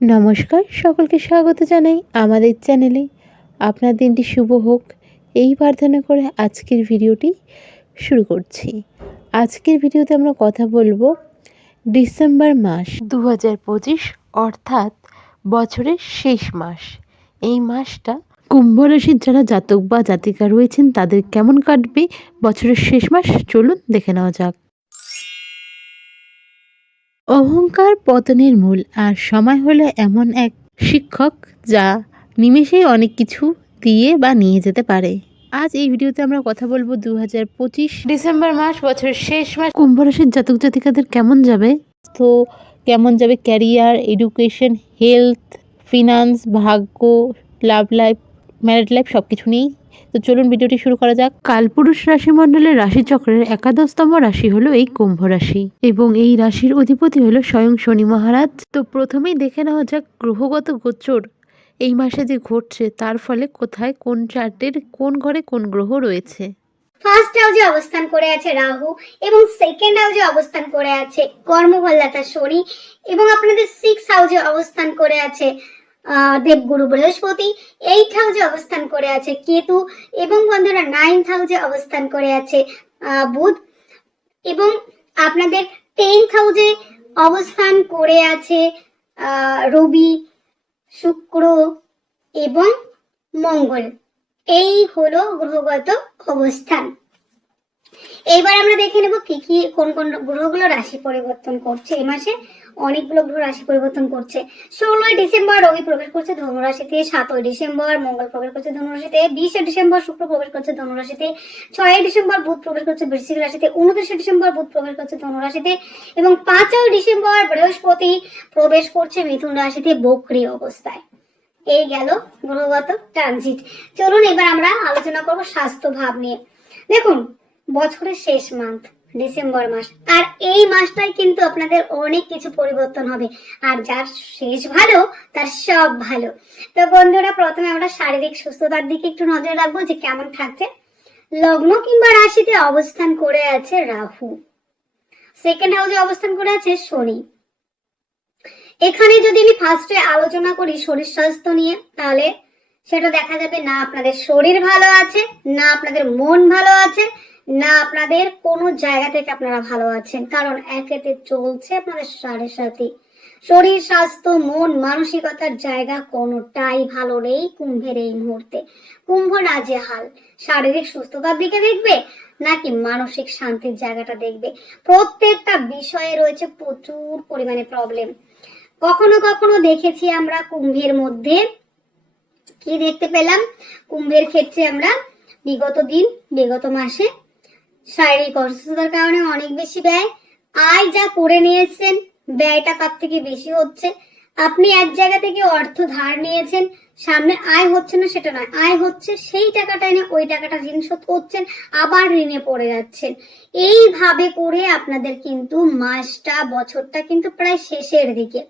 নমস্কার, সকলকে স্বাগত জানাই আমাদের চ্যানেলে। আপনার দিনটি শুভ হোক। এই প্রার্থনা করে আজকের ভিডিওটি শুরু করছি। আজকের ভিডিওতে আমরা কথা বলব ডিসেম্বর মাস দু হাজার পঁচিশ, অর্থাৎ বছরের শেষ মাস। এই মাসটা কুম্ভ রাশির যারা জাতক বা জাতিকা রয়েছেন, তাদের কেমন কাটবে বছরের শেষ মাস? চলুন দেখে নেওয়া যাক। অহংকার পতনের মূল আর সময় হলো এমন এক শিক্ষক যা নিমেষেই অনেক কিছু দিয়ে বা নিয়ে যেতে পারে। আজ এই ভিডিওতে আমরা কথা বলব দু হাজার পঁচিশ ডিসেম্বর মাস, বছরের শেষ মাস। কুম্ভ রাশির জাতক জাতিকাদের কেমন যাবে? তো কেমন যাবে ক্যারিয়ার এডুকেশন হেলথ ফিনান্স ভাগ্য লাভ লাইফ ম্যারিড লাইফ সব কিছু নিয়েই। তো চলুন ভিডিওটি শুরু করা যাক। কালপুরুষ রাশি রাশিমণ্ডলের রাশিচক্রের একাদশতম রাশি হলো এই কুম্ভ রাশি এবং এই রাশির অধিপতি হলো স্বয়ং শনি মহারাজ। তো প্রথমেই দেখে নেওয়া যাক গ্রহগত গোচর। এই মাসে যে ঘটছে তার ফলে কোথায় কোন চার্টের কোন ঘরে কোন গ্রহ রয়েছে? ফার্স্ট হাউসে অবস্থান করে আছে রাহু এবং সেকেন্ড হাউসে অবস্থান করে আছে কর্মফলদাতা শনি এবং আপনাদের সিক্স হাউসে অবস্থান করে আছে দেবগুরু বৃহস্পতি এইট হাউসে অবস্থান করে আছে কেতু এবং বন্ধুরা নাইন্থ হাউসে অবস্থান করে আছে বুধ এবং আপনাদের টেন্থ হাউসে অবস্থান করে আছে রবি, শুক্র এবং মঙ্গল। এই হলো গ্রহগত অবস্থান। এইবার আমরা দেখে নেব কি কি, কোন কোন গ্রহগুলো রাশি পরিবর্তন করছে এই মাসে। অনেকগুলো গ্রহ রাশি পরিবর্তন করছে। ষোলোই ডিসেম্বর রবি প্রবেশ করছে ধনুরাশিতে, সাতই ডিসেম্বর মঙ্গল প্রবেশ করছে ধনুরাশিতে, বিশে ডিসেম্বর শুক্র প্রবেশ করছে ধনুরাশিতে, ছয়ই ডিসেম্বর বুধ প্রবেশ করছে বৃশ্চিক রাশিতে, উনত্রিশে ডিসেম্বর বুধ প্রবেশ করছে ধনুরাশিতে এবং পাঁচই ডিসেম্বর বৃহস্পতি প্রবেশ করছে মিথুন রাশিতে বক্রি অবস্থায়। এই গেল গ্রহগত ট্রানজিট চলুন এবার আমরা আলোচনা করব স্বাস্থ্য ভাব নিয়ে। দেখুন, বছরের শেষ মান্থ ডিসেম্বর মাস। আর এই মাসটাই কিন্তু আপনাদের অনেক কিছু পরিবর্তন হবে। আর যার শেষ ভালো, তার সব ভালো। তো বন্ধুরা, প্রথমে আমরা শারীরিক সুস্থতার দিকে একটু নজর রাখব যে কেমন থাকছে। লগ্ন কিংবা রাশিতে অবস্থান করে আছে রাহু। সেকেন্ড হাউসে অবস্থান করে আছে শনি। এখানে যদি আমি ফার্স্টে আলোচনা করি শরীর স্বাস্থ্য নিয়ে, তাহলে সেটা দেখা যাবে না আপনাদের শরীর ভালো আছে, না আপনাদের মন ভালো আছে না, আপনাদের কোনো জায়গা থেকে আপনারা ভালো আছেন, কারণ একেতে চলছে আপনাদের সাড়ে সাথে শরীর, স্বাস্থ্য, মন, মানসিকতার জায়গা কোনোটাই ভালো নেই কুম্ভের এই মুহূর্তে। কুম্ভ না নাজেহাল শারীরিক সুস্থতার দিকে দেখবে নাকি মানসিক শান্তির জায়গাটা দেখবে? প্রত্যেকটা বিষয়ে রয়েছে প্রচুর পরিমাণে প্রবলেম কখনো কখনো দেখেছি আমরা কুম্ভের মধ্যে, কি দেখতে পেলাম? কুম্ভের ক্ষেত্রে আমরা বিগত দিন, বিগত মাসে শারীরিক অসুস্থতার কারণে অনেক বেশি ব্যয়। আয় যা করে নিয়েছেন, ব্যয়টা তার থেকে বেশি হচ্ছে। আপনি এক জায়গা থেকে অর্থ ধার নিয়েছেন, সামনে আয় হচ্ছে না সেটা নয়, আয় হচ্ছে, সেই টাকাটা এনে ওই টাকাটা ঋণ শোধ করছেন, আবার ঋণে পড়ে যাচ্ছেন। এইভাবে করে আপনাদের কিন্তু মাসটা, বছরটা কিন্তু প্রায় শেষের দিকে।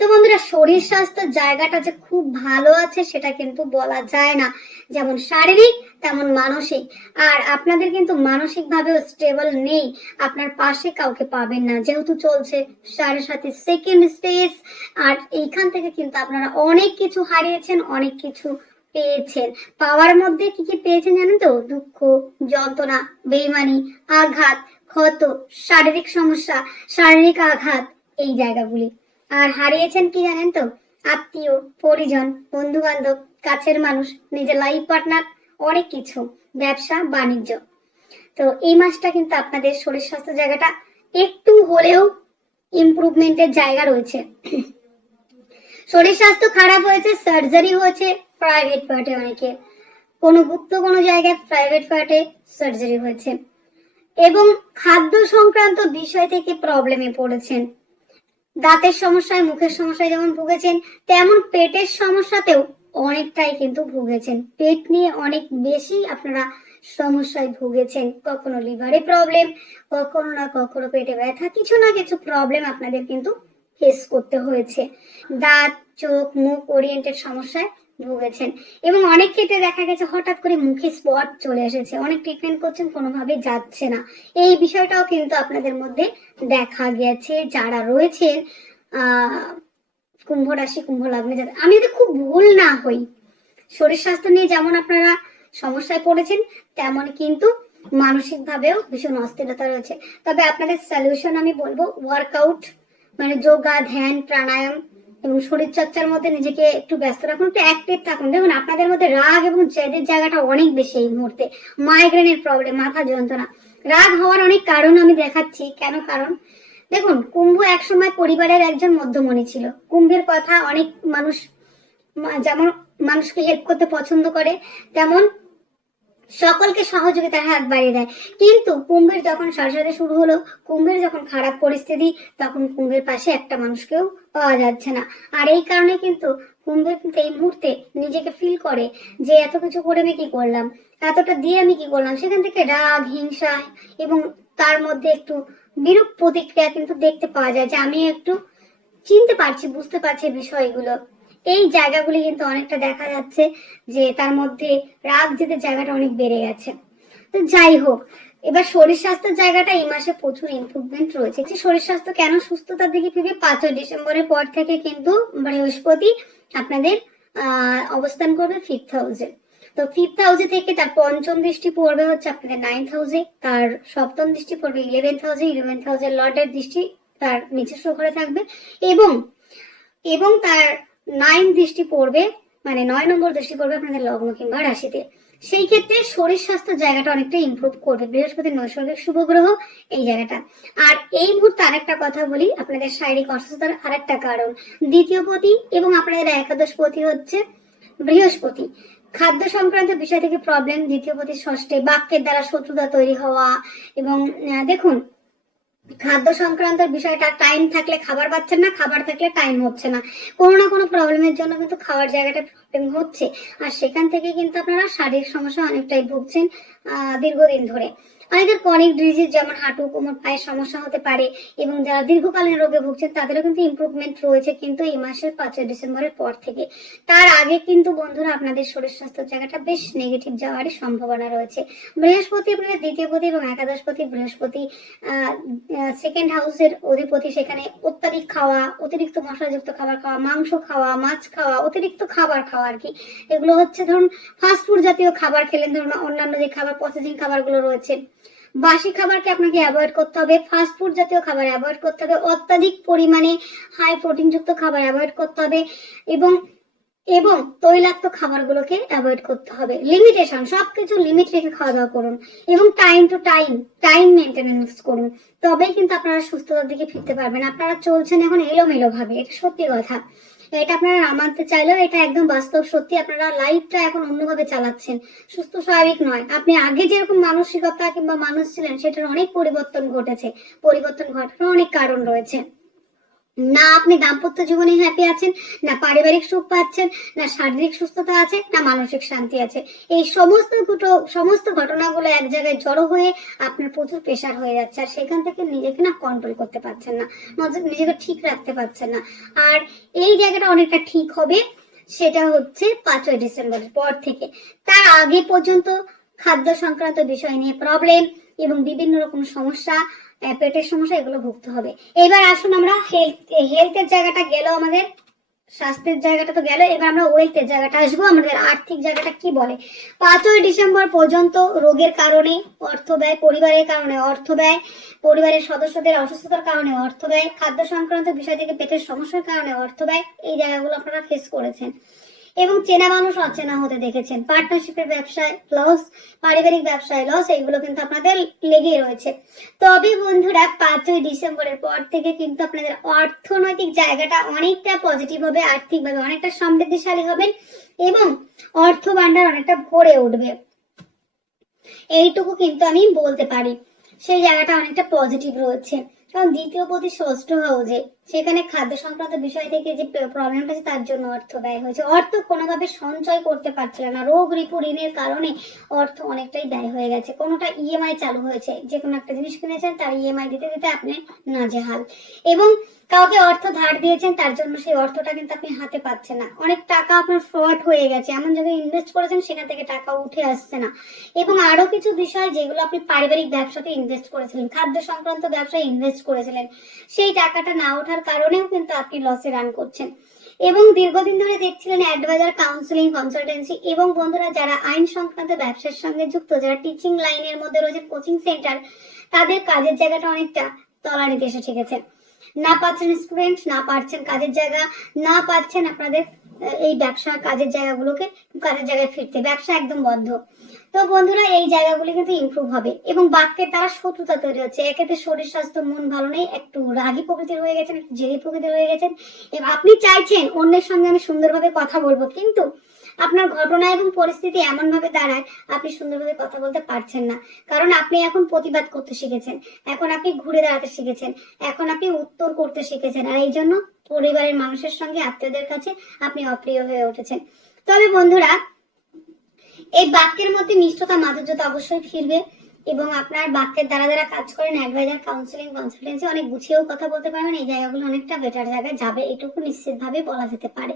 তো বন্ধুরা, শরীর স্বাস্থ্য জায়গাটা যে খুব ভালো আছে সেটা কিন্তু বলা যায় না। যেমন শারীরিক, তেমন মানসিক। আর আপনাদের কিন্তু মানসিক ভাবেও স্টেবল নেই। আপনার পাশে কাউকে পাবেন না। যেহেতু চলছে সাড়ে সাথে সেকেন্ড স্টেজ আর এইখান থেকে কিন্তু আপনারা অনেক কিছু হারিয়েছেন, অনেক কিছু পেয়েছেন। পাওয়ার মধ্যে কি কি পেয়েছেন জানেন তো? দুঃখ, যন্ত্রণা, বেইমানি, আঘাত, ক্ষত, শারীরিক সমস্যা, শারীরিক আঘাত, এই জায়গাগুলি। আর হারিয়েছেন কি জানেন তো? আত্মীয়, পরিজন বন্ধু বান্ধব কাছের মানুষ, নিজের লাইফ পার্টনার অনেক কিছু, ব্যবসা, বাণিজ্য। তো এই মাসটা কিন্তু আপনাদের শরীর স্বাস্থ্য জায়গাটা একটু হলেও ইমপ্রুভমেন্টের জায়গা রয়েছে। শরীর স্বাস্থ্য খারাপ হয়েছে সার্জারি হয়েছে প্রাইভেট পার্টে অনেকে। কোনো গুপ্ত কোনো জায়গায় প্রাইভেট পার্টে সার্জারি হয়েছে। এবং খাদ্য সংক্রান্ত বিষয় থেকে প্রবলেমে পড়েছেন। দাঁতের সমস্যায়, মুখের সমস্যায় যেমন ভুগেছেন, তেমন পেটের সমস্যাতেও অনেকটাই কিন্তু ভুগেছেন। পেট নিয়ে অনেক বেশি আপনারা সমস্যায় ভুগেছেন। কখনো লিভারে প্রবলেম কখনো না কখনো পেটে ব্যথা, কিছু না কিছু প্রবলেম আপনাদের কিন্তু ফেস করতে হয়েছে। দাঁত, চোখ, মুখ ওরিয়েন্টের সমস্যায় ভুগেছেন। এবং অনেক ক্ষেত্রে দেখা গেছে হঠাৎ করে মুখে স্পট চলে এসেছে। অনেক ট্রিটমেন্ট করছেন, কোনোভাবে যাচ্ছে না। এই বিষয়টাও কিন্তু আপনাদের মধ্যে দেখা গেছে। যারা রয়েছেন কুম্ভ রাশি, কুম্ভ লগ্নে আমি যদি খুব ভুল না হই, শরীর স্বাস্থ্য নিয়ে যেমন আপনারা সমস্যায় পড়েছেন, তেমন কিন্তু মানসিক ভাবেও ভীষণ অস্থিরতা রয়েছে। তবে আপনাদের সলিউশন আমি বলব ওয়ার্কআউট মানে যোগা, ধ্যান, প্রাণায়াম এবং শরীর চর্চার মধ্যে নিজেকে একটু ব্যস্ত রাখুন, একটু অ্যাক্টিভ থাকুন। দেখুন, আপনাদের মধ্যে রাগ এবং জেদের জায়গাটা অনেক বেশি এই মুহূর্তে। মাইগ্রেনের প্রবলেম মাথা যন্ত্রণা। রাগ হওয়ার অনেক কারণ আমি দেখাচ্ছি। কেন কারণ? দেখুন, কুম্ভ একসময় পরিবারের একজন মধ্যমণি ছিল। কুম্ভের কথা অনেক মানুষ যেমন মানুষকে হেল্প করতে পছন্দ করে, তেমন সকলকে সহযোগিতার হাত বাড়িয়ে দেয়। কিন্তু কুম্ভের যখন সরসাদে শুরু হলো, কুম্ভের যখন খারাপ পরিস্থিতি, তখন কুম্ভের পাশে একটা মানুষকেও পাওয়া যাচ্ছে না। আর এই কারণে কিন্তু কুম্ভের কিন্তু এই মুহূর্তে নিজেকে ফিল করে যে এত কিছু করে আমি কি করলাম? এতটা দিয়ে আমি কি করলাম? সেখান থেকে রাগ, হিংসা এবং তার মধ্যে একটু বিরূপ প্রতিক্রিয়া কিন্তু দেখতে পাওয়া যায় যে আমি একটু চিনতে পারছি, বুঝতে পারছি বিষয়গুলো। এই জায়গাগুলি কিন্তু অনেকটা দেখা যাচ্ছে যে তার মধ্যে রাগ জেদের জায়গাটা অনেক বেড়ে গেছে। তো যাই হোক, এবার শরীর স্বাস্থ্যের জায়গাটা এই মাসে প্রচুর ইমপ্রুভমেন্ট রয়েছে। যে শরীর স্বাস্থ্য কেন সুস্থতার দিকে ফিরবে, পাঁচই ডিসেম্বরের পর থেকে কিন্তু বৃহস্পতি আপনাদের অবস্থান করবে ফিফথ হাউসে তো ফিফথ হাউসে থেকে তার পঞ্চম দৃষ্টি পড়বে হচ্ছে আপনাদের নাইন্থ হাউসে তার সপ্তম দৃষ্টি পড়বে ইলেভেন্থ হাউসে ইলেভেন্থ হাউসের লর্ডের দৃষ্টি তার নিজস্ব ঘরে থাকবে এবং এবং তার নাইন দৃষ্টি পড়বে মানে নয় নম্বর দৃষ্টি পড়বে আপনাদের লগ্ন কিংবা রাশিতে। সেই ক্ষেত্রে শরীর স্বাস্থ্য জায়গাটা অনেকটা ইমপ্রুভ করবে। বৃহস্পতি নৈসর্গিক শুভ গ্রহ এই জায়গাটা। আর এই মুহূর্তে আরেকটা কথা বলি, আপনাদের শারীরিক অসুস্থতার আরেকটা কারণ। দ্বিতীয় পতি এবং আপনাদের একাদশ পতি হচ্ছে বৃহস্পতি। খাদ্য সংক্রান্ত বিষয় থেকে প্রবলেম দ্বিতীয় পতি ষষ্ঠে বাক্যের দ্বারা শত্রুতা তৈরি হওয়া এবং দেখুন খাদ্য সংক্রান্ত বিষয়টা টাইম থাকলে খাবার পাচ্ছেন না, খাবার থাকলে টাইম হচ্ছে না। কোনো না কোনো প্রবলেমের জন্য কিন্তু খাওয়ার জায়গাটা প্রবলেম হচ্ছে। আর সেখান থেকে কিন্তু আপনারা শারীরিক সমস্যা অনেকটাই ভুগছেন দীর্ঘদিন ধরে। অনেকের কনিক ডিজিজ যেমন হাঁটু, কোমর, পায়ের সমস্যা হতে পারে এবং যারা দীর্ঘকালীন রোগে ভুগছেন, তাদেরও কিন্তু ইমপ্রুভমেন্ট রয়েছে কিন্তু এই মাসের পাঁচই ডিসেম্বরের পর থেকে। তার আগে কিন্তু বন্ধুরা আপনাদের শরীর স্বাস্থ্যের জায়গাটা বেশ নেগেটিভ যাওয়ারই সম্ভাবনা রয়েছে। বৃহস্পতি আপনাদের দ্বিতীয়পতি এবং একাদশপতি, বৃহস্পতি সেকেন্ড হাউসের অধিপতি সেখানে অত্যাধিক খাওয়া, অতিরিক্ত মশলাযুক্ত খাবার খাওয়া, মাংস খাওয়া, মাছ খাওয়া, অতিরিক্ত খাবার খাওয়া আর কি। এগুলো হচ্ছে ধরুন ফাস্টফুড জাতীয় খাবার খেলেন, ধরুন অন্যান্য যে খাবার প্রসেসিং খাবারগুলো রয়েছে। বাসি খাবারকে আপনাকে অ্যাভয়েড করতে হবে? ফাস্টফুড জাতীয় খাবার অ্যাভয়েড করতে হবে। অত্যাধিক পরিমাণে হাই প্রোটিনযুক্ত খাবার অ্যাভয়েড করতে হবে এবং এবং তৈলাক্ত খাবারগুলোকে অ্যাভয়েড করতে হবে। লিমিটেশন সবকিছু লিমিট রেখে খাওয়া দাওয়া করুন এবং time to time time maintenance করুন। তবেই কিন্তু আপনারা সুস্থতার দিকে ফিরতে পারবেন। আপনারা চলছেন এখন এলোমেলো ভাবে এটা সত্যি কথা। এটা আপনারা না মানতে চাইলেও এটা একদম বাস্তব সত্যি। আপনারা লাইফটা এখন অন্যভাবে চালাচ্ছেন। সুস্থ, স্বাভাবিক নয়। আপনি আগে যেরকম মানসিকতা কিংবা মানুষ ছিলেন, সেটার অনেক পরিবর্তন ঘটেছে। পরিবর্তন ঘটার অনেক কারণ রয়েছে। না আপনি দাম্পত্য জীবনে হ্যাপি আছেন, না পারিবারিক সুখ পাচ্ছেন, না শারীরিক সুস্থতা আছে, না মানসিক শান্তি আছে। এই সমস্ত ঘটো- সমস্ত ঘটনাগুলো এক জায়গায় জড়ো হয়ে আপনার প্রচুর প্রেশার হয়ে যাচ্ছে আর সেখান থেকে নিজেকে না কন্ট্রোল করতে পারছেন না নিজেকে ঠিক রাখতে পারছেন না। আর এই জায়গাটা অনেকটা ঠিক হবে, সেটা হচ্ছে পাঁচই ডিসেম্বরের পর থেকে। তার আগে পর্যন্ত খাদ্য সংক্রান্ত বিষয় নিয়ে প্রবলেম এবং বিভিন্ন রকম সমস্যা পেটের সমস্যা, এগুলো ভুগতে হবে। এবার আসুন আমরা হেলথ হেলথের জায়গাটা গেল আমাদের, স্বাস্থ্যের জায়গাটা তো গেল, এবার আমরা ওয়েলথের জায়গাটা আসব, আমাদের আর্থিক জায়গাটা কি বলে? পাঁচই ডিসেম্বর পর্যন্ত রোগের কারণে অর্থ ব্যয়, পরিবারের কারণে অর্থ ব্যয়, পরিবারের সদস্যদের অসুস্থতার কারণে অর্থ ব্যয়, খাদ্য সংক্রান্ত বিষয় থেকে পেটের সমস্যার কারণে অর্থ ব্যয়, এই জায়গাগুলো আপনারা ফেস করেছেন। এবং চেনা মানুষ অচেনা হতে দেখেছেন। পার্টনারশিপের ব্যবসায় লস পারিবারিক ব্যবসায় লস এইগুলো কিন্তু আপনাদের লেগেই রয়েছে। তবে বন্ধুরা, পাঁচই ডিসেম্বরের পর থেকে কিন্তু আপনাদের অর্থনৈতিক জায়গাটা অনেকটা পজিটিভ হবে, আর্থিকভাবে অনেকটা সমৃদ্ধিশালী হবেন এবং অর্থ ভান্ডার অনেকটা ভরে উঠবে। এইটুকু কিন্তু আমি বলতে পারি। সেই জায়গাটা অনেকটা পজিটিভ রয়েছে। কারণ দ্বিতীয় প্রতি ষষ্ঠ হাউজে সেখানে খাদ্য সংক্রান্ত বিষয় থেকে যে প্রবলেমটা আছে তার জন্য অর্থ ব্যয় হয়েছে। অর্থ কোনোভাবে সঞ্চয় করতে পারছিল না। রোগ, রিপু, ঋণের কারণে অর্থ অনেকটাই ব্যয় হয়ে গেছে। কোনোটা ইএমআই চালু হয়েছে যে কোনো একটা জিনিস কিনেছেন, তার ইএমআই দিতে দিতে আপনি নাজেহাল। এবং কাউকে অর্থ ধার দিয়েছেন, তার জন্য সেই অর্থটা কিন্তু আপনি হাতে পাচ্ছেন না। অনেক টাকা আপনার ফ্রড হয়ে গেছে। এমন জায়গায় ইনভেস্ট করেছেন, সেখান থেকে টাকা উঠে আসছে না। এবং আরও কিছু বিষয় যেগুলো আপনি পারিবারিক ব্যবসাতে ইনভেস্ট করেছিলেন, খাদ্য সংক্রান্ত ব্যবসায় ইনভেস্ট করেছিলেন, সেই টাকাটা না ওঠার কারণেও কিন্তু আপনি লসে রান করছেন। এবং দীর্ঘদিন ধরে দেখছিলেন অ্যাডভাইজার কাউন্সিলিং কনসালটেন্সি এবং বন্ধুরা যারা আইন সংক্রান্ত ব্যবসার সঙ্গে যুক্ত, যারা টিচিং লাইনের মধ্যে রয়েছে কোচিং সেন্টার তাদের কাজের জায়গাটা অনেকটা তলানিতে এসে ঠেকেছে। না পাচ্ছেন স্টুডেন্ট না পাচ্ছেন কাজের জায়গা, না পাচ্ছেন আপনাদের এই ব্যবসা, কাজের জায়গাগুলোকে কাজের জায়গায় ফিরতে। ব্যবসা একদম বন্ধ। তো বন্ধুরা, এই জায়গাগুলি কিন্তু ইমপ্রুভ হবে এবং বাক্যের দ্বারা শত্রুতা তৈরি হচ্ছে। এক্ষেত্রে শরীর, স্বাস্থ্য, মন ভালো নেই, একটু রাগী প্রকৃতির হয়ে গেছেন, একটু জেদি প্রকৃতির হয়ে গেছেন। এবং আপনি চাইছেন অন্যের সঙ্গে আমি সুন্দরভাবে কথা বলব, কিন্তু আপনার ঘটনা এবং পরিস্থিতি এমন ভাবে দাঁড়ায়, আপনি সুন্দরভাবে কথা বলতে পারছেন না। কারণ আপনি এখন প্রতিবাদ করতে শিখেছেন, এখন আপনি ঘুরে দাঁড়াতে শিখেছেন, এখন আপনি উত্তর করতে শিখেছেন, আর এই জন্য পরিবারের মানুষের সঙ্গে আত্মীয়দের কাছে আপনি অপ্রিয় হয়ে উঠেছেন। তবে বন্ধুরা, এই বাক্যের মধ্যে মিষ্টতা মাধুর্যতা অবশ্যই ফিরবে। এবং আপনার বাক্যের দ্বারা দ্বারা কাজ করেন অ্যাডভাইজার কাউন্সিলিং কনসালটেন্সি অনেক গুছিয়েও কথা বলতে পারবেন। এই জায়গাগুলো অনেকটা বেটার জায়গায় যাবে এটুকু নিশ্চিতভাবে বলা যেতে পারে।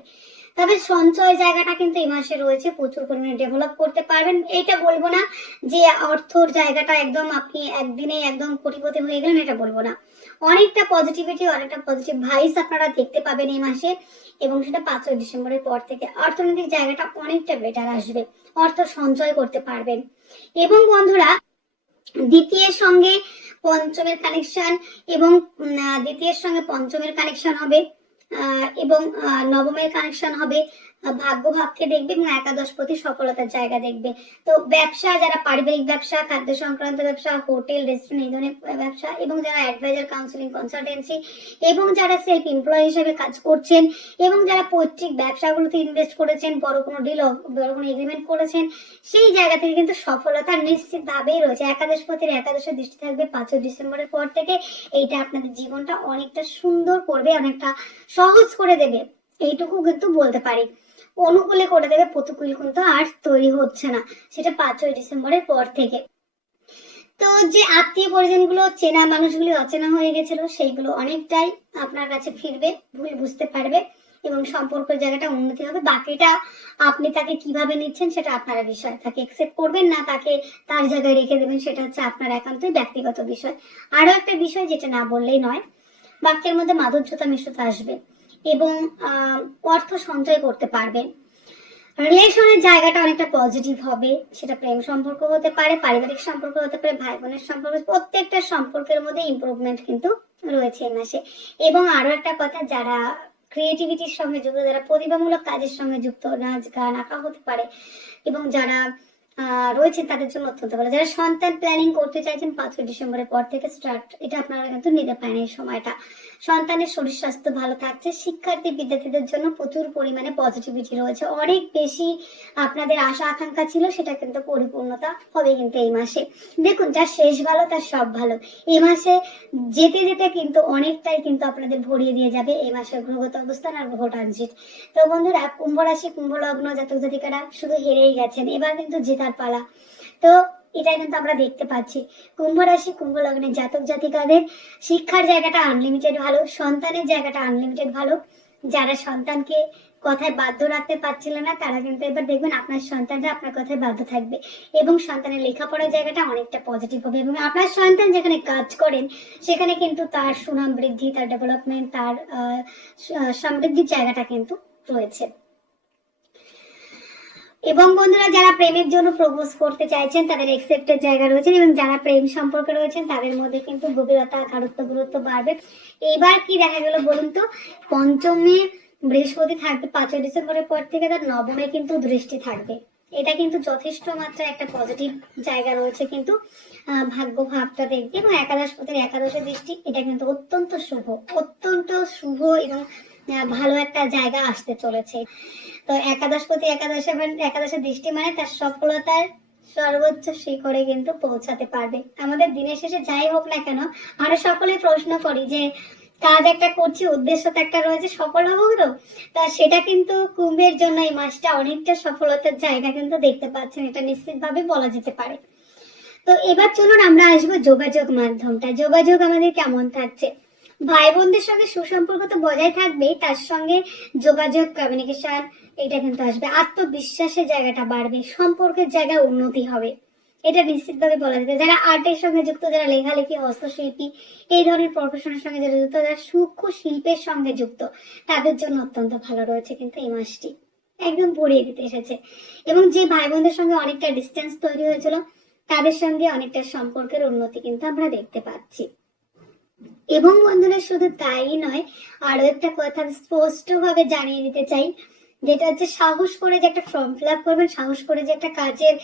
তবে সঞ্চয় জায়গাটা কিন্তু এই মাসে রয়েছে, প্রচুর পরিমাণে ডেভেলপ করতে পারবেন। এটা বলব না যে অর্থর জায়গাটা একদম আপনি একদিনে একদম কোটিপতি হয়ে গেলেন, এটা বলব না। অনেকটা পজিটিভিটি অনেকটা পজিটিভ ভাইস আপনারা দেখতে পাবেন এই মাসে এবং সেটা পাঁচই ডিসেম্বরের পর থেকে। অর্থনৈতিক জায়গাটা অনেকটা বেটার আসবে, অর্থ সঞ্চয় করতে পারবেন। এবং বন্ধুরা দ্বিতীয়ের সঙ্গে পঞ্চমের কানেকশন এবং দ্বিতীয়ের সঙ্গে পঞ্চমের কানেকশন হবে এবং নবমের কানেকশন হবে। ভাগ্য ভাবকে দেখবে এবং একাদশ প্রতি সফলতার জায়গা দেখবে। তো ব্যবসা, যারা পারিবারিক ব্যবসা, খাদ্য সংক্রান্ত ব্যবসা, হোটেল রেস্টুরেন্ট এই ধরনের ব্যবসা এবং যারা অ্যাডভাইজার কাউন্সিলিং কনসালটেন্সি এবং যারা সেলফ এমপ্লয় হিসেবে কাজ করছেন এবং যারা পৈতৃক ব্যবসাগুলোতে ইনভেস্ট করেছেন, বড় কোনো ডিল বড় কোনো এগ্রিমেন্ট করেছেন, সেই জায়গা থেকে কিন্তু সফলতা নিশ্চিত ভাবেই রয়েছে। একাদশ পথের একাদশের দৃষ্টি থাকবে পাঁচই ডিসেম্বরের পর থেকে। এইটা আপনাদের জীবনটা অনেকটা সুন্দর করবে, অনেকটা সহজ করে দেবে। এইটুকু কিন্তু বলতে পারি। অনুকূলে করে দেবে, প্রতিকূল কিন্তু আর তৈরি হচ্ছে না। সেটা পাঁচই ডিসেম্বরের পর থেকে। তো যে আত্মীয় পরিজনগুলো, চেনা মানুষগুলি অচেনা হয়ে গেছিল, সেইগুলো অনেকটাই আপনার কাছে ফিরবে, ভুল বুঝতে পারবে এবং সম্পর্কের জায়গাটা উন্নতি হবে। বাকিটা আপনি তাকে কীভাবে নিচ্ছেন সেটা আপনার বিষয়। তাকে একসেপ্ট করবেন না তাকে তার জায়গায় রেখে দেবেন, সেটা হচ্ছে আপনার একান্তই ব্যক্তিগত বিষয়। আরও একটা বিষয় যেটা না বললেই নয়, বাক্যের মধ্যে মাধুর্যতা মিশ্রতা আসবে। এবং অর্থ সঞ্চয় করতে পারবেন। রিলেশনের জায়গাটা অনেকটা পজিটিভ হবে, সেটা প্রেম সম্পর্ক হতে পারে, পারিবারিক সম্পর্ক হতে পারে ভাই বোনের সম্পর্ক, প্রত্যেকটা সম্পর্কের মধ্যে ইমপ্রুভমেন্ট কিন্তু রয়েছে এই মাসে। এবং আরও একটা কথা, যারা ক্রিয়েটিভিটির সঙ্গে যুক্ত, যারা প্রতিভামূলক কাজের সঙ্গে যুক্ত, নাচ, গান, আঁকা হতে পারে, এবং যারা আহ, রয়েছেন তাদের জন্য অত্যন্ত ভালো। যারা সন্তান প্ল্যানিং করতে চাইছেন পাঁচই ডিসেম্বরের পর থেকে স্টার্ট এটা আপনারা কিন্তু নিতে পারেন এই সময়টা। সন্তানের শরীর স্বাস্থ্য ভালো থাকছে শিক্ষার্থী বিদ্যার্থীদের জন্য প্রচুর পরিমাণে পজিটিভিটি রয়েছে। অনেক বেশি আপনাদের আশা আকাঙ্ক্ষা ছিল সেটা কিন্তু পরিপূর্ণতা হবে কিন্তু এই মাসে। দেখুন যার শেষ ভালো তার সব ভালো। এই মাসে যেতে যেতে কিন্তু অনেকটাই কিন্তু আপনাদের ভরিয়ে দিয়ে যাবে এই মাসের গ্রহগত অবস্থান আর গ্রহ ট্রানজিট তো বন্ধুরা কুম্ভ রাশি কুম্ভ লগ্ন জাতক জাতিকারা শুধু হেরেই গেছেন। এবার কিন্তু জেতার পালা তো এটা কিন্তু আমরা দেখতে পাচ্ছি। কুম্ভ রাশি, কুম্ভ লগ্নের জাতক জাতিকাদের শিক্ষার জায়গাটা আনলিমিটেড ভালো, সন্তানের জায়গাটা আনলিমিটেড ভালো। যারা সন্তানকে কথায় বাধ্য রাখতে পারছিল না, তারা কিন্তু এবার দেখবেন আপনার সন্তানরা আপনার কথায় বাধ্য থাকবে এবং সন্তানের লেখাপড়ার জায়গাটা অনেকটা পজিটিভ হবে এবং আপনার সন্তান যেখানে কাজ করেন, সেখানে কিন্তু তার সুনাম বৃদ্ধি, তার ডেভেলপমেন্ট তার সমৃদ্ধির জায়গাটা কিন্তু রয়েছে। এবং বন্ধুরা, যারা প্রেমের জন্য প্রপোজ করতে চাইছেন, তাদের একসেপ্টের জায়গা রয়েছে এবং যারা প্রেম সম্পর্কে রয়েছেন, তাদের মধ্যে কিন্তু গভীরতা কারত্ব গুরুত্ব বাড়বে। এবার কি দেখা গেল বলুন তো? পঞ্চমে বৃহস্পতি থাকবে পাঁচই ডিসেম্বরের পর থেকে, তার নবমে কিন্তু দৃষ্টি থাকবে। এটা কিন্তু যথেষ্ট মাত্রায় একটা পজিটিভ জায়গা রয়েছে কিন্তু ভাগ্য ভাবটা দেখবে এবং একাদশ পথের একাদশের দৃষ্টি, এটা কিন্তু অত্যন্ত শুভ অত্যন্ত শুভ এবং ভালো একটা জায়গা আসতে চলেছে। তো একাদশ প্রতি একাদশে মানে- একাদশের দৃষ্টি মানে তার সফলতার সর্বোচ্চ শিখরে কিন্তু পৌঁছাতে পারবে। আমাদের দিনের শেষে যাই হোক না কেন, আমরা সকলে প্রশ্ন করি যে, কাজ একটা করছি, উদ্দেশ্য তো একটা রয়েছে, সফল হব তো? তা সেটা কিন্তু কুম্ভের জন্য এই মাসটা অনেকটা সফলতার জায়গা কিন্তু দেখতে পাচ্ছেন, এটা নিশ্চিতভাবে বলা যেতে পারে। তো এবার চলুন আমরা আসব যোগাযোগ মাধ্যমটা। যোগাযোগ আমাদের কেমন থাকছে? ভাই বোনদের সঙ্গে সুসম্পর্ক তো বজায় থাকবেই, তার সঙ্গে যোগাযোগ কমিউনিকেশন এটা কিন্তু আসবে। আত্মবিশ্বাসের জায়গাটা বাড়বে, সম্পর্কের জায়গায় উন্নতি হবে। এটা নিশ্চিতভাবে বলা যেতে যারা আর্টের সঙ্গে যুক্ত, যারা লেখালেখি, হস্তশিল্পী, এই ধরনের প্রফেশনের সঙ্গে যারা যুক্ত যারা সূক্ষ্ম শিল্পের সঙ্গে যুক্ত, তাদের জন্য অত্যন্ত ভালো রয়েছে কিন্তু এই মাসটি। একদম ভরিয়ে দিতে এসেছে। এবং যে ভাই বোনদের সঙ্গে অনেকটা ডিস্টেন্স তৈরি হয়েছিল, তাদের সঙ্গে অনেকটা সম্পর্কের উন্নতি কিন্তু আমরা দেখতে পাচ্ছি। এবং বন্ধুরা, শুধু তাই নয় আরও একটা কথা স্পষ্টভাবে জানিয়ে দিতে চাই। যেটা হচ্ছে সাহস করে যে একটা ফর্ম ফিল আপ করবেন, সাহস করে যে একটা কাজের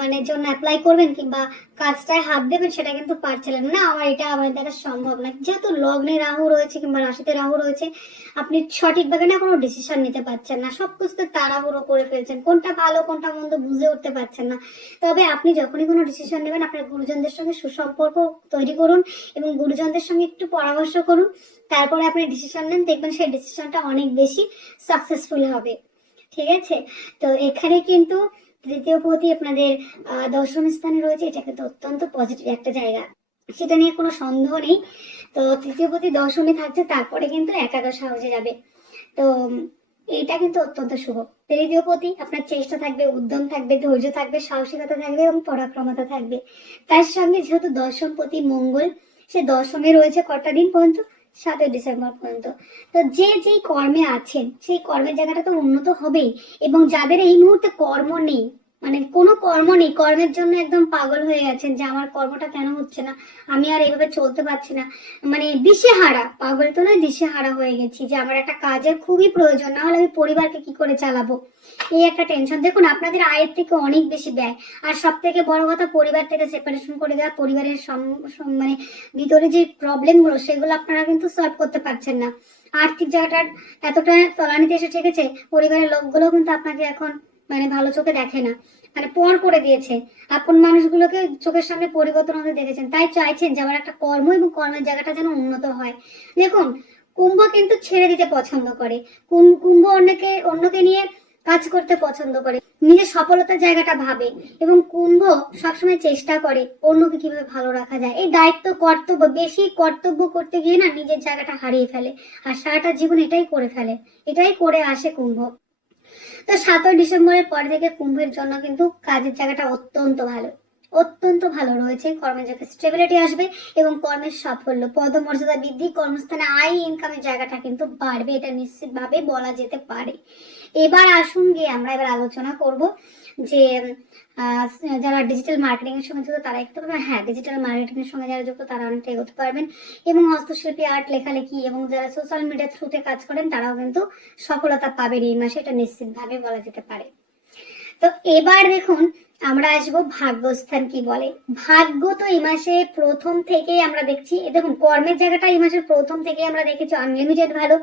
মানে জন্য অ্যাপ্লাই করবেন কিংবা কাজটায় হাত দেবেন, সেটা কিন্তু পারছিলেন না। আমার এটা আমার দ্বারা সম্ভব না। যেহেতু লগ্নে রাহু রয়েছে কিংবা রাশিতে রাহু রয়েছে, আপনি সঠিকভাবে না কোনো ডিসিশন নিতে পারছেন না। সব কিছুতে তাড়াহুড়ো করে ফেলছেন। কোনটা ভালো, কোনটা মন্দ বুঝে উঠতে পারছেন না। তবে আপনি যখনই কোনো ডিসিশন নেবেন, আপনার গুরুজনদের সঙ্গে সুসম্পর্ক তৈরি করুন এবং গুরুজনদের সঙ্গে একটু পরামর্শ করুন। তারপরে আপনি ডিসিশন নেন, দেখবেন সেই ডিসিশনটা অনেক বেশি সাকসেসফুল হবে। ঠিক আছে? তো এখানে কিন্তু তৃতীয় পতি আপনাদের দশম স্থানে রয়েছে এটা কিন্তু অত্যন্ত পজিটিভ একটা জায়গা। সেটা নিয়ে কোনো সন্দেহ নেই। তো তৃতীয় পতি দশমে থাকছে, তারপরে কিন্তু একাদশ হাউসে যাবে। তো এটা কিন্তু অত্যন্ত শুভ। তৃতীয় পতি আপনার চেষ্টা থাকবে, উদ্যম থাকবে, ধৈর্য থাকবে, সাহসিকতা থাকবে এবং পরাক্রমতা থাকবে। তার সঙ্গে যেহেতু দশম পতি মঙ্গল, সে দশমে রয়েছে কটা দিন পর্যন্ত? সাতই ডিসেম্বর পর্যন্ত। তো যে যেই কর্মে আছেন, সেই কর্মের জায়গাটা তো উন্নত হবেই এবং যাদের এই মুহূর্তে কর্ম নেই মানে কোনো কর্ম নেই। কর্মের জন্য একদম পাগল হয়ে গেছেন যে আমার কর্মটা কেন হচ্ছে না? আমি আর এইভাবে চলতে পারছি না। মানে দিশেহারা, পাগল তো নয়, দিশেহারা হয়ে গেছি যে আমার একটা কাজের খুবই প্রয়োজন, না হলে আমি পরিবারকে কি করে চালাবো? এই একটা টেনশন দেখুন, আপনাদের আয়ের থেকে অনেক বেশি ব্যয়। আর সব থেকে বড় কথা, পরিবার থেকে সেপারেশন করে দেওয়া, পরিবারের মানে ভিতরে যে প্রবলেমগুলো সেগুলো আপনারা কিন্তু সলভ করতে পারছেন না। আর্থিক জায়গাটা এতটা তলানিতে এসে ঠেকেছে, পরিবারের লোকগুলো কিন্তু আপনাকে এখন মানে ভালো চোখে দেখে না। মানে পর করে দিয়েছে। আপন মানুষগুলোকে চোখের সামনে পরিবর্তন হতে দেখেছেন। তাই চাইছেন যে আমার একটা কর্ম এবং কর্মের জায়গাটা যেন উন্নত হয়। দেখুন, কুম্ভ কিন্তু ছেড়ে দিতে পছন্দ করে। কুম্ভ অন্যকে অন্যকে নিয়ে কাজ করতে পছন্দ করে। নিজের সফলতার জায়গাটা ভাবে এবং কুম্ভ সবসময় চেষ্টা করে অন্যকে কীভাবে ভালো রাখা যায়। এই দায়িত্ব, কর্তব্য, বেশি কর্তব্য করতে গিয়ে না নিজের জায়গাটা হারিয়ে ফেলে। আর সারাটা জীবন এটাই করে ফেলে। এটাই করে আসে কুম্ভ। তো সাতই ডিসেম্বরের পর থেকে কুম্ভের জন্য কিন্তু কাজের জায়গাটা অত্যন্ত ভালো। অত্যন্ত ভালো রয়েছে। কর্মের জায়গায় স্টেবিলিটি আসবে এবং কর্মের সাফল্য, পদমর্যাদা বৃদ্ধি, কর্মস্থানে আয় ইনকামের জায়গাটা কিন্তু বাড়বে। এটা নিশ্চিতভাবে বলা যেতে পারে। এবার আসুন গিয়ে আমরা এবার আলোচনা করব যে যারা ডিজিটাল মার্কেটিং এর সঙ্গে যুক্ত, তারা একটু হ্যাঁ ডিজিটাল মার্কেটিং এর সঙ্গে যারা যুক্ত, তারা অনেকটা এগোতে পারবেন। এবং হস্তশিল্পী আর্ট লেখালেখি এবং যারা সোশ্যাল মিডিয়া থ্রুতে কাজ করেন, তারাও কিন্তু সফলতা পাবেন এই মাসে, এটা নিশ্চিতভাবে বলা যেতে পারে। তো এবার দেখুন, আমরা আসব ভাগ্যস্থান কি বলে। ভাগ্য তো এই মাসে প্রথম থেকে আমরা দেখছি। দেখুন, কর্মের জায়গাটা এই মাসের প্রথম থেকে আমরা দেখেছি। আনলিমিটেড ভালো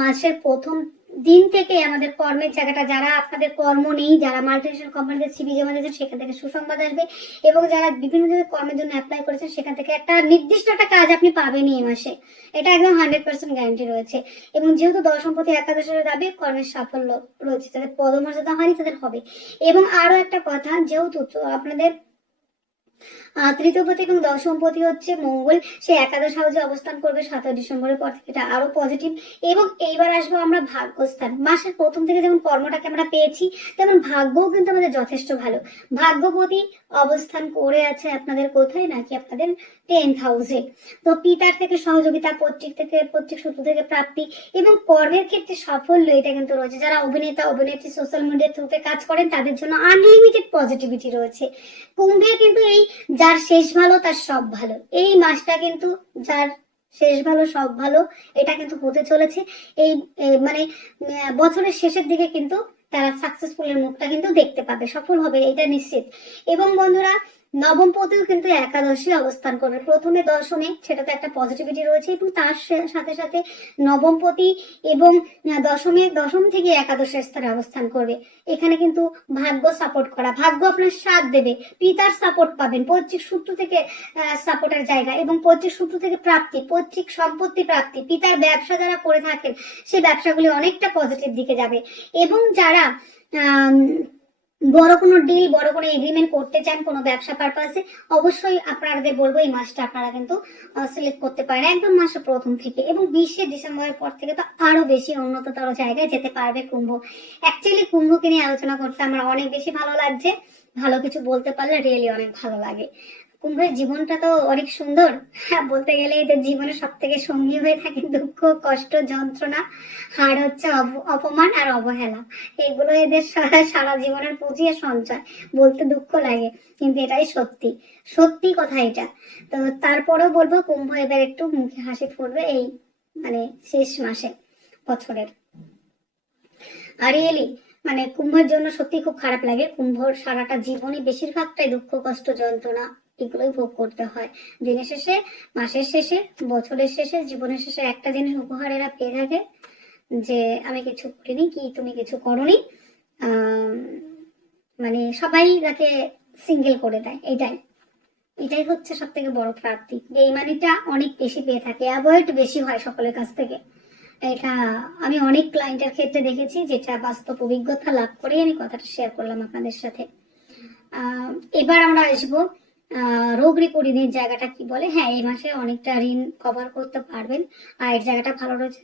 মাসের প্রথম দিন থেকে আমাদের কর্মের জায়গাটা, যারা আপনাদের কর্ম নেই, যারা মাল্টিনেশনাল কোম্পানিতে সিবি জমা দিয়েছেন, সেখান থেকে সুসংবাদ আসবে এবং যারা বিভিন্ন জায়গায় কর্মের জন্য অ্যাপ্লাই করেছেন, সেখান থেকে একটা নির্দিষ্ট একটা কাজ আপনি পাবেনই এই মাসে। এটা একদম হান্ড্রেড পার্সেন্ট গ্যারান্টি রয়েছে। এবং যেহেতু দশমপতি একাদশের দাবি, কর্মের সাফল্য রয়েছে। তাদের পদমর্যাদা হয়নি, তাদের হবে। এবং আরও একটা কথা, যেহেতু আপনাদের তৃতীয়পতি এবং দশমপতি হচ্ছে মঙ্গল। সে একাদশ হাউসে অবস্থান করবে, সাতই ডিসেম্বরের পর থেকে এটা আরও পজিটিভ এবং এইবার আসব আমরা ভাগ্যস্থান। মাসের প্রথম থেকে যেমন কর্মটাকে আমরা পেয়েছি, তেমন ভাগ্যও কিন্তু আমাদের যথেষ্ট ভালো। ভাগ্যপতি অবস্থান করে আছে আপনাদের কোথায়, নাকি আপনাদের টেন্থ হাউসে তো পিতার থেকে সহযোগিতা, পৈতৃক থেকে, পৈতৃক সূত্র থেকে প্রাপ্তি এবং কর্মের ক্ষেত্রে সাফল্য এটা কিন্তু রয়েছে। যারা অভিনেতা, অভিনেত্রী সোশ্যাল মিডিয়া থ্রুতে কাজ করেন, তাদের জন্য আনলিমিটেড পজিটিভিটি রয়েছে। কুম্ভের কিন্তু এই যার শেষ ভালো, তার সব ভালো। এই মাসটা কিন্তু যার শেষ ভালো, সব ভালো, এটা কিন্তু হতে চলেছে। এই মানে বছরের শেষের দিকে কিন্তু তারা সাকসেসফুলের মুখটা কিন্তু দেখতে পাবে, সফল হবে, এটা নিশ্চিত। এবং বন্ধুরা নবম পতিও কিন্তু একাদশী অবস্থান করবে। প্রথমে দশমে, সেটাতে একটা পজিটিভিটি রয়েছে এবং তার সাথে সাথে নবম পতি এবং দশমে, দশম থেকে একাদশের স্তরে অবস্থান করবে। এখানে কিন্তু ভাগ্য সাপোর্ট করা। ভাগ্য আপনার সাথ দেবে। পিতার সাপোর্ট পাবেন। পৈতৃক সূত্র থেকে সাপোর্টের জায়গা এবং পৈতৃক সূত্র থেকে প্রাপ্তি, পৈতৃক সম্পত্তি প্রাপ্তি। পিতার ব্যবসা যারা করে থাকেন সেই ব্যবসাগুলি অনেকটা পজিটিভ দিকে যাবে। এবং যারা বড় কোনো ডিল বড় কোনো এগ্রিমেন্ট করতে চান কোনো ব্যবসা পারপাসে অবশ্যই আপনাদের বলব এই মাসটা আপনারা কিন্তু সিলেক্ট করতে পারেন একদম মাসের প্রথম থেকে এবং বিশে ডিসেম্বরের পর থেকে তো আরও বেশি উন্নততর জায়গায় যেতে পারবে কুম্ভ। অ্যাকচুয়ালি কুম্ভকে নিয়ে আলোচনা করতে আমার অনেক বেশি ভালো লাগছে, ভালো কিছু বলতে পারলে রিয়েলি অনেক ভালো লাগে। কুম্ভের জীবনটা তো অনেক সুন্দর। হ্যাঁ বলতে গেলে এদের জীবনে সব থেকে সঙ্গী হয়ে থাকে দুঃখ, কষ্ট, যন্ত্রণা, আর হচ্ছে অপমান আর অবহেলা। এগুলো এদের সারা জীবনের পুঁজি আর সঞ্চয়। বলতে দুঃখ লাগে, কিন্তু এটাই সত্যি। সত্যি কথা এটা। তো তারপরেও বলব, কুম্ভ এবার একটু মুখে হাসি ফুটবে এই মানে শেষ মাসে, বছরের। আর মানে কুম্ভের জন্য সত্যি খুব খারাপ লাগে। কুম্ভর সারাটা জীবনই বেশিরভাগটাই দুঃখ, কষ্ট, যন্ত্রণা। এগুলোই ভোগ করতে হয়। দিনের শেষে, মাসের শেষে, বছরের শেষে, জীবনের শেষে একটা জিনিস উপহার এরা পেয়ে থাকে যে, আমি কিছু করিনি কি তুমি কিছু করনি? মানে সবাই তাকে সিঙ্গেল করে দেয়, এটাই। এটাই হচ্ছে সব থেকে বড় প্রাপ্তি। বেইমানিটা অনেক বেশি পেয়ে থাকে। অ্যাভয়েড বেশি হয় সকলের কাছ থেকে। এটা আমি অনেক ক্লায়েন্টের ক্ষেত্রে দেখেছি যেটা বাস্তব অভিজ্ঞতা লাভ করেই আমি কথাটা শেয়ার করলাম আপনাদের সাথে। এবার আমরা আসব আহ, রোগ রিপোর্টিংয়ের জায়গাটা কি বলে? হ্যাঁ এই মাসে অনেকটা ঋণ কভার করতে পারবেন। আয়ের জায়গাটা ভালো রয়েছে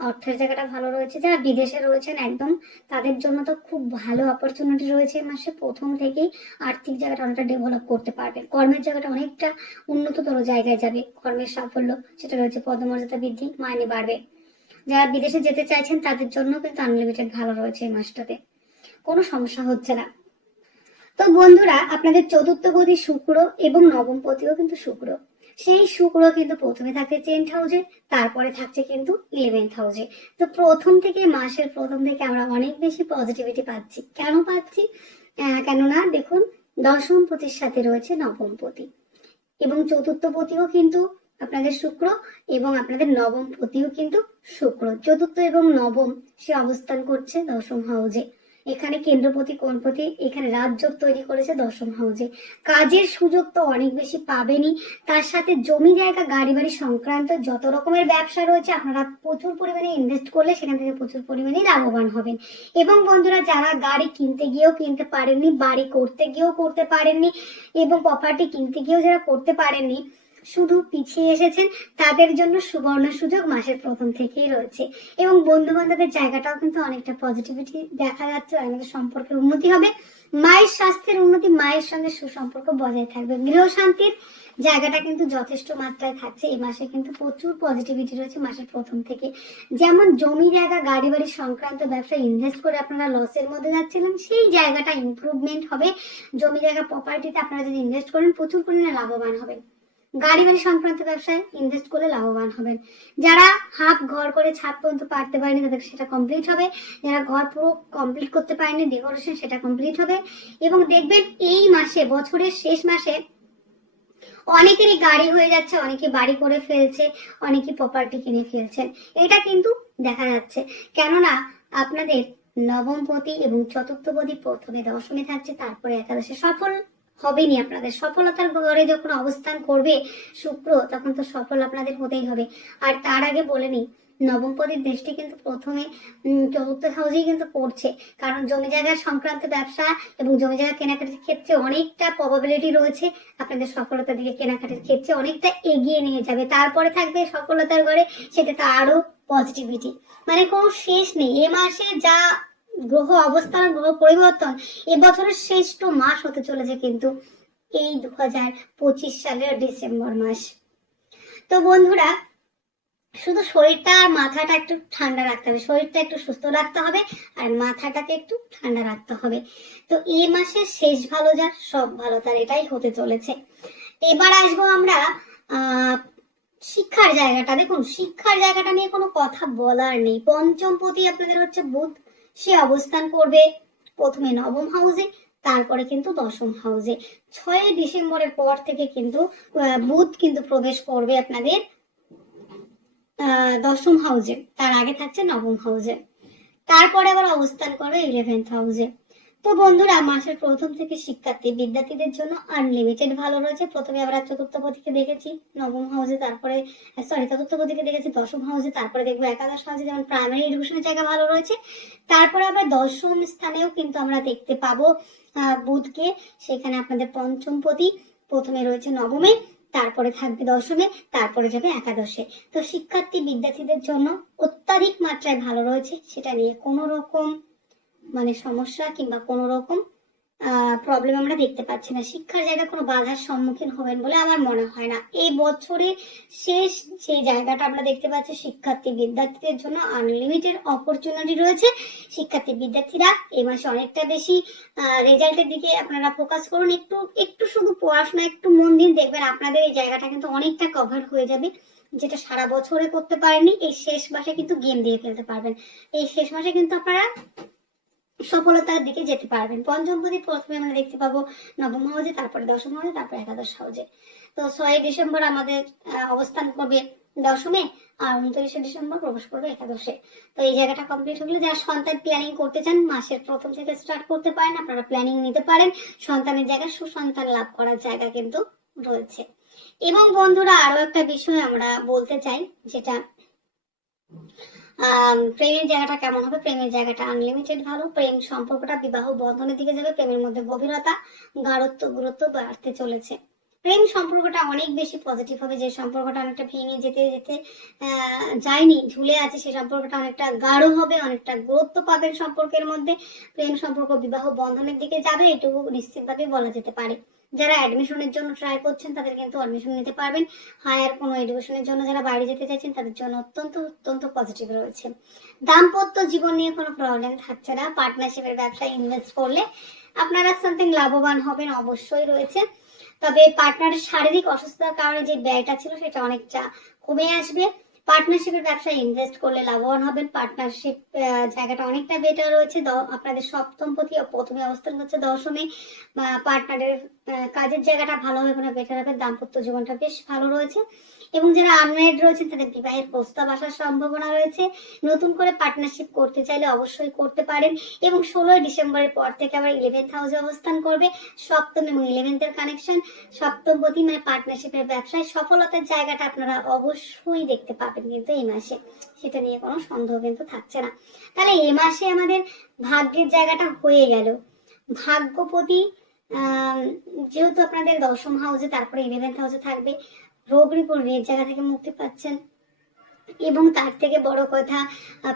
অর্থের জায়গাটা ভালো রয়েছে। যারা বিদেশে রয়েছেন একদম তাদের জন্য তো খুব ভালো অপরচুনিটি রয়েছে এই মাসে। প্রথম থেকেই আর্থিক জায়গাটা অনেকটা ডেভেলপ করতে পারবেন। কর্মের জায়গাটা অনেকটা উন্নততর জায়গায় যাবে। কর্মের সাফল্য সেটা রয়েছে পদমর্যাদা বৃদ্ধি মাইনে বাড়বে। যারা বিদেশে যেতে চাইছেন তাদের জন্য কিন্তু আনলিমিটেড ভালো রয়েছে এই মাসটাতে। কোনো সমস্যা হচ্ছে না। তো বন্ধুরা, আপনাদের চতুর্থ পতি শুক্র এবং নবম পতিও কিন্তু শুক্র। সেই শুক্র কিন্তু প্রথমে থাকছে টেন্থ হাউসে তারপরে থাকছে কিন্তু ইলেভেন্থ হাউসে তো প্রথম থেকে মাসের প্রথম থেকে আমরা অনেক বেশি পজিটিভিটি পাচ্ছি। কেন পাচ্ছি? কেননা দেখুন, দশম পতির সাথে রয়েছে নবম পতি। এবং চতুর্থ পতিও কিন্তু আপনাদের শুক্র এবং আপনাদের নবম পতিও কিন্তু শুক্র। চতুর্থ এবং নবম সে অবস্থান করছে দশম হাউসে এখানে কেন্দ্রপতি, কোণপতি এখানে রাজযোগ তৈরি করেছে দশম হাউসে কাজের সুযোগ তো অনেক বেশি পাবেনই। তার সাথে জমি জায়গা গাড়ি বাড়ি সংক্রান্ত যত রকমের ব্যবসা রয়েছে, আপনারা প্রচুর পরিমাণে ইনভেস্ট করলে সেখান থেকে প্রচুর পরিমাণে লাভবান হবেন। এবং বন্ধুরা, যারা গাড়ি কিনতে গিয়েও কিনতে পারেননি, বাড়ি করতে গিয়েও করতে পারেননি, এবং প্রপার্টি কিনতে গিয়েও যারা করতে পারেননি শুধু পিছিয়ে এসেছেন, তাদের জন্য সুবর্ণ সুযোগ মাসের প্রথম থেকেই রয়েছে। এবং বন্ধু বান্ধবের জায়গাটাও কিন্তু অনেকটা পজিটিভিটি দেখা যাচ্ছে আমাদের সম্পর্কের উন্নতি হবে। মায়ের স্বাস্থ্যের উন্নতি, মায়ের সঙ্গে সুসম্পর্ক বজায় থাকবে। গৃহ শান্তির জায়গাটা কিন্তু যথেষ্ট মাত্রায় থাকছে। এই মাসে কিন্তু প্রচুর পজিটিভিটি রয়েছে মাসের প্রথম থেকে। যেমন জমি জায়গা গাড়ি বাড়ি সংক্রান্ত ব্যবসা ইনভেস্ট করে আপনারা লসের মধ্যে যাচ্ছিলেন, সেই জায়গাটা ইমপ্রুভমেন্ট হবে। জমি জায়গা প্রপার্টিতে আপনারা যদি ইনভেস্ট করেন, প্রচুর পরিমাণে লাভবান হবেন। গাড়ি বাড়ি সংক্রান্ত ব্যবসায় ইনভেস্ট করলে লাভবান হবেন। যারা হাফ ঘর করে ছাদ পর্যন্ত পারতে পারেনি, তাদের সেটা কমপ্লিট হবে। যারা ঘর পুরো কমপ্লিট করতে পারেনি ডেকোরেশন সেটা কমপ্লিট হবে। এবং দেখবেন এই মাসে, বছরের শেষ মাসে অনেকেরই গাড়ি হয়ে যাচ্ছে, অনেকে বাড়ি করে ফেলছে, অনেকে প্রপার্টি কিনে ফেলছেন। এটা কিন্তু দেখা যাচ্ছে। কেননা আপনাদের নবমপতি এবং চতুর্থপতি প্রথমে দশমে থাকছে, তারপরে একাদশে সফল হবেনি আপনাদের। সফলতার ঘরে যখন অবস্থান করবে শুক্র, তখন তো সফল আপনাদের হতেই হবে। আর তার আগে বলে নিই নবমপতির দৃষ্টি কিন্তু প্রথমে চতুর্থ হাউসেই কিন্তু পড়ছে। কারণ জমি জায়গা সংক্রান্ত ব্যবসা এবং জমি জায়গা কেনাকাটির ক্ষেত্রে অনেকটা প্রবাবিলিটি রয়েছে আপনাদের সফলতার দিকে কেনাকাটির ক্ষেত্রে অনেকটা এগিয়ে নিয়ে যাবে। তারপরে থাকবে সফলতার ঘরে সেটা তো আরও পজিটিভিটি মানে কোনো শেষ নেই। এ মাসে যা গ্রহ অবস্থান, গ্রহ পরিবর্তন, এবছরের শ্রেষ্ঠ মাস হতে চলেছে কিন্তু এই দু হাজার পঁচিশ সালের ডিসেম্বর মাস। তো বন্ধুরা, শুধু শরীরটা আর মাথাটা একটু ঠান্ডা রাখতে হবে। শরীরটা একটু সুস্থ রাখতে হবে আর মাথাটাকে একটু ঠান্ডা রাখতে হবে। তো এই মাসের শেষ ভালো যার, সব ভালো তার, এটাই হতে চলেছে। এবার আসব আমরা শিক্ষার জায়গাটা। দেখুন, শিক্ষার জায়গাটা নিয়ে কোনো কথা বলার নেই। পঞ্চম পতি আপনাদের হচ্ছে বুধ। সে অবস্থান করবে প্রথমে নবম হাউসে তারপরে কিন্তু দশম হাউসে ছয় ডিসেম্বরের পর থেকে কিন্তু বুধ কিন্তু প্রবেশ করবে আপনাদের দশম হাউসে তার আগে থাকছে নবম হাউসে তারপরে আবার অবস্থান করবে ইলেভেন্থ হাউসে তো বন্ধুরা, মাসের প্রথম থেকে শিক্ষার্থী বিদ্যার্থীদের জন্য আনলিমিটেড ভালো রয়েছে। প্রথমে আমরা চতুর্থ পথিকে দেখেছি, নবম হাউসে তারপরে সরি চতুর্থ পথিকে দেখেছি, দশম হাউসে তারপরে দেখব একাদশ হাউসে যেমন প্রাইমারি এডুকেশনের জায়গা ভালো রয়েছে। তারপরে আবার দশম স্থানেও কিন্তু আমরা দেখতে পাবো বুধকে। সেখানে আপনাদের পঞ্চম পতি প্রথমে রয়েছে নবমে, তারপরে থাকবে দশমে, তারপরে যাবে একাদশে। তো শিক্ষার্থী বিদ্যার্থীদের জন্য অত্যাধিক মাত্রায় ভালো রয়েছে, সেটা নিয়ে কোনো রকম মানে সমস্যা কিংবা কোনো রকম প্রবলেম আমরা দেখতে পাচ্ছি না। শিক্ষার জায়গায় কোনো বাধার সম্মুখীন হবেন বলে আমার মনে হয় না। এই বছরের শেষ যে জায়গাটা আমরা দেখতে পাচ্ছি, শিক্ষার্থী বিদ্যার্থীদের জন্য আনলিমিটেড অপরচুনিটি রয়েছে। শিক্ষার্থী বিদ্যার্থীরা এই মাসে অনেকটা বেশি রেজাল্টের দিকে আপনারা ফোকাস করুন। একটু একটু শুধু পড়াশোনা, একটু মন দিন, দেখবেন আপনাদের এই জায়গাটা কিন্তু অনেকটা কভার হয়ে যাবে, যেটা সারা বছরে করতে পারেনি এই শেষ মাসে কিন্তু গেম দিয়ে ফেলতে পারবেন। এই শেষ মাসে কিন্তু আপনারা সফলতার দিকে যেতে পারবেন। পঞ্চমপতি প্রথমে আমরা দেখতে পাবো নবম হাউজে, তারপরে দশম হাউজে, তারপরে একাদশ হাউজে। তো ছয় ডিসেম্বর আমাদের অবস্থান করবে দশমে আর উনত্রিশে ডিসেম্বর প্রবেশ করবে একাদশে। তো এই জায়গাটা কমপ্লিট হলে যারা সন্তান প্ল্যানিং করতে চান, মাসের প্রথম থেকে স্টার্ট করতে পারেন, আপনারা প্ল্যানিং নিতে পারেন। সন্তানের জায়গায় সুসন্তান লাভ করার জায়গা কিন্তু রয়েছে। এবং বন্ধুরা আরও একটা বিষয় আমরা বলতে চাই, যেটা প্রেমের জায়গাটা কেমন হবে? প্রেমের জায়গাটা আনলিমিটেড ভালো। প্রেম সম্পর্কটা, বিবাহ বন্ধনের দিকে যাবে। প্রেমের মধ্যে গভীরতা, গাঢ়ত্ব, গুরুত্ব বাড়তে চলেছে। প্রেম সম্পর্কটা অনেক বেশি পজিটিভ হবে। যে সম্পর্কটা অনেকটা ভেঙে যেতে যেতে যায়নি, ঝুলে আছে সেই সম্পর্কটা অনেকটা গাঢ় হবে, অনেকটা গুরুত্ব পাবেন সম্পর্কের মধ্যে। প্রেম সম্পর্ক, বিবাহ বন্ধনের দিকে যাবে, এটুকু নিশ্চিতভাবে বলা যেতে পারে। যারা অ্যাডমিশনের জন্য ট্রাই করছেন, তাদের কিন্তু অ্যাডমিশন নিতে পারবেন। হায়ার কোনো এডুকেশনের জন্য যারা বাইরে যেতে চাইছেন, তাদের জন্য অত্যন্ত অত্যন্ত পজিটিভ রয়েছে। দাম্পত্য জীবন নিয়ে কোনো প্রবলেম থাকছে না। পার্টনারশিপের ব্যবসায় ইনভেস্ট করলে আপনারা সামথিং লাভবান হবেন, অবশ্যই রয়েছে। তবে পার্টনারের শারীরিক অসুস্থতার কারণে যে ব্যয়টা ছিল, সেটা অনেকটা কমে আসবে। পার্টনারশিপের ব্যবসায় ইনভেস্ট করলে লাভবান হবেন। পার্টনারশিপ জায়গাটা অনেকটা বেটার রয়েছে। আপনাদের সপ্তম প্রতি প্রথমে অবস্থান হচ্ছে দশমে। পার্টনারের কাজের জায়গাটা ভালো হবে না বেটার হবে। দাম্পত্য জীবনটা বেশ ভালো রয়েছে। এবং যারা আনম্যারিড রয়েছেন তাদের বিবাহের প্রস্তাব আসার সম্ভাবনা রয়েছে। নতুন করে পার্টনারশিপ করতে চাইলে অবশ্যই করতে পারেন এবং ষোলোই ডিসেম্বরের পর থেকে আবার ইলেভেন্থ হাউসে অবস্থান করবে। সপ্তম এবং ইলেভেন্থের কানেকশন সপ্তমপতি মানে পার্টনারশিপের ব্যবসায়। সফলতার জায়গাটা আপনারা অবশ্যই দেখতে পাবেন কিন্তু এই মাসে। সেটা নিয়ে কোনো সন্দেহ কিন্তু থাকছে না। তাহলে এ মাসে আমাদের ভাগ্যের জায়গাটা হয়ে গেল। ভাগ্যপতি যেহেতু আপনাদের দশম হাউসে তারপরে ইলেভেন্থ হাউসে থাকবে। রোগ রিপোর্ট জায়গা থেকে মুক্তি পাচ্ছেন। এবং তার থেকে বড় কথা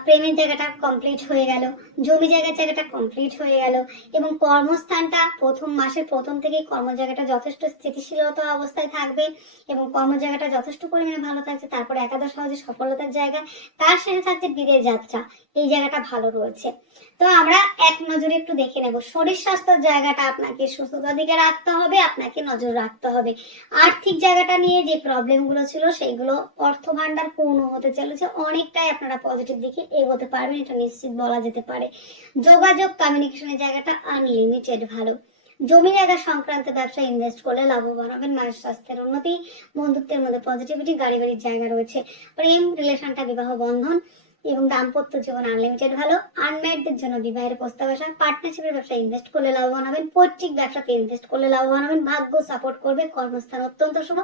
প্রেমের জায়গাটা কমপ্লিট হয়ে গেল, জমি জায়গার জায়গাটা কমপ্লিট হয়ে গেল এবং কর্মস্থানটা প্রথম মাসের প্রথম থেকেই কর্ম জায়গাটা যথেষ্ট স্থিতিশীলতা অবস্থায় থাকবে এবং কর্ম জায়গাটা যথেষ্ট পরিমাণে ভালো থাকছে, তারপরে একাদশ হাউসে সফলতার জায়গা, তার সাথে থাকছে বিদেশ যাত্রা। এই জায়গাটা ভালো রয়েছে। তো আমরা এক নজরে একটু দেখে নেব, শরীর স্বাস্থ্যের জায়গাটা আপনাকে সুস্থতার দিকে রাখতে হবে, আপনাকে নজর রাখতে হবে। আর্থিক জায়গাটা নিয়ে যে প্রবলেমগুলো ছিল সেইগুলো অর্থ ভান্ডার পূর্ণ হতে চলেছে অনেকটাই আপনারা পজিটিভ দিকে এগোতে পারবেন, এটা নিশ্চিত বলা যেতে পারে। যোগাযোগ কমিউনিকেশনের জায়গাটা আনলিমিটেড ভালো। জমি জায়গা সংক্রান্ত ব্যবসা ইনভেস্ট করলে লাভবান হবেন মায়ের স্বাস্থ্যের উন্নতি, বন্ধুত্বের মধ্যে পজিটিভিটি গাড়ি বাড়ির জায়গা রয়েছে। প্রেম রিলেশনটা বিবাহ বন্ধন এবং দাম্পত্য জীবন আনলিমিটেড ভালো। আনম্যারিডদের জন্য বিবাহের প্রস্তাব আসা। পার্টনারশিপের ব্যবসায় ইনভেস্ট করলে লাভবান হবেন। পৈতৃক ব্যবসাতে ইনভেস্ট করলে লাভবান হবেন। ভাগ্য সাপোর্ট করবে। কর্মস্থান অত্যন্ত শুভ।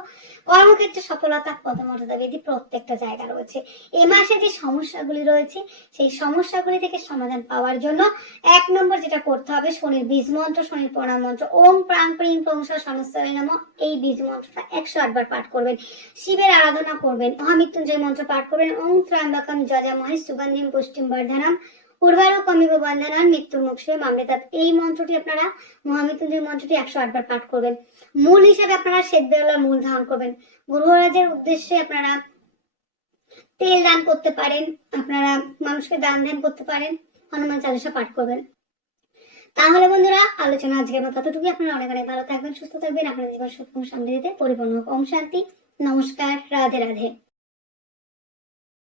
কর্মক্ষেত্রে সফলতা, পদমর্যাদা বৃদ্ধি প্রত্যেকটা জায়গা রয়েছে। এ মাসে যে সমস্যাগুলি রয়েছে, সেই সমস্যাগুলি থেকে সমাধান পাওয়ার জন্য এক নম্বর যেটা করতে হবে, শনির বীজ মন্ত্র, শনির প্রণাম মন্ত্র, ওম প্রাণ প্রেম প্রংস সমস্যায় নাম, এই বীজ মন্ত্রটা একশো আটবার পাঠ করবেন। শিবের আরাধনা করবেন, মহামৃত্যুঞ্জয় মন্ত্র পাঠ করবেন ওম ত্র্যম্বকম যজামহে সুগন্ধিম, পুষ্টিম বর্ধনাম উর্বারক কমিব বন্ধনান মৃত্যুর মুখে মামৃতাত এই মন্ত্রটি আপনারা, মহামৃত্যুঞ্জয় মন্ত্রটি একশো আটবার পাঠ করবেন। মূল হিসাবে আপনারা শ্বেত বেরোলার মূল ধারণ করবেন। গ্রহরাজের উদ্দেশ্যে আপনারা তেল দান করতে পারেন, আপনারা মানুষকে দান ধ্যান করতে পারেন, হনুমান চালিশা পাঠ করবেন। তাহলে বন্ধুরা, আলোচনা আজকের মতো ততটুকু আপনারা অনেক অনেক ভালো থাকবেন, সুস্থ থাকবেন। আপনার জীবন সুখ এবং সমৃদ্ধিতে পরিপূর্ণ। ওম শান্তি। নমস্কার। রাধে রাধে।